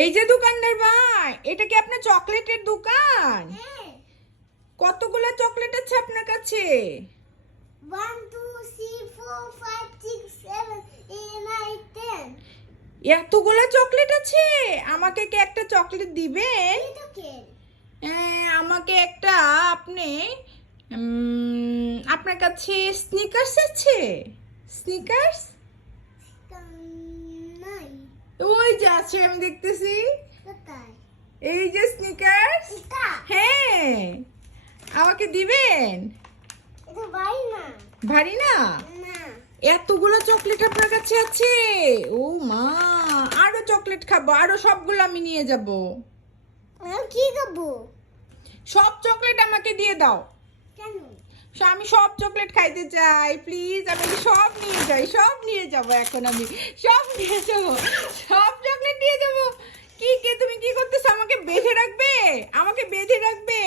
এই যে দোকানদার ভাই, এটা কি আপনার চকলেটের দোকান? কতগুলো চকলেট আছে আপনার কাছে? 1 2 3 4 5 6 7 8 9 10। এতগুলো চকলেট আছে? আমাকে কি একটা চকলেট দিবেন? এটা কে? আমাকে একটা। আপনি আপনার কাছে স্নিকার্স আছে? স্নিকার্স নাই। ওই যে আছে, আমি দেখতেছি। কোথায়? এই যে স্নিকার্স। এটা? হ্যাঁ, আমাকে দিবেন? এটা ভাই না। ভারী না? না। এতগুলো চকলেট আপনার কাছে আছে? ও মা, আরো চকলেট খাবো, আরো সবগুলো আমি নিয়ে যাব। আমি কি খাবো? সব চকলেট আমাকে দিয়ে দাও। কেন? আমি সব চকলেট খাইতে চাই, প্লিজ। আমি সব নিয়ে যাই, সব নিয়ে যাব। এখন আমি সব নিয়ে যাব, সব চকলেট নিয়ে যাব। কি কে তুমি কি করতেছো? আমাকে বেঁধে রাখবে? আমাকে বেঁধে রাখবে?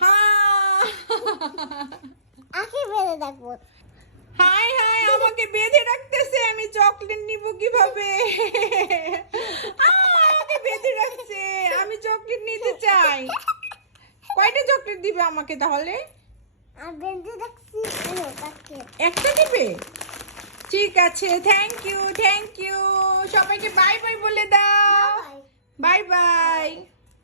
হ্যাঁ। আকে বেড়ে দেখবো। হাই হাই, আমাকে বেঁধে রাখতেছে। আমি চকলেট নিব কিভাবে? আমাকে বেঁধে রাখছে। আমি চকলেট নিতে চাই। কয়টা চকলেট দিবে আমাকে তাহলে? আর বেঁধে রাখছি কেন তাকে? একটা দিবে? ঠিক আছে, থ্যাংক ইউ, থ্যাংক ইউ। সবাইকে বাই বাই বলে দাও। বাই। Bye bye.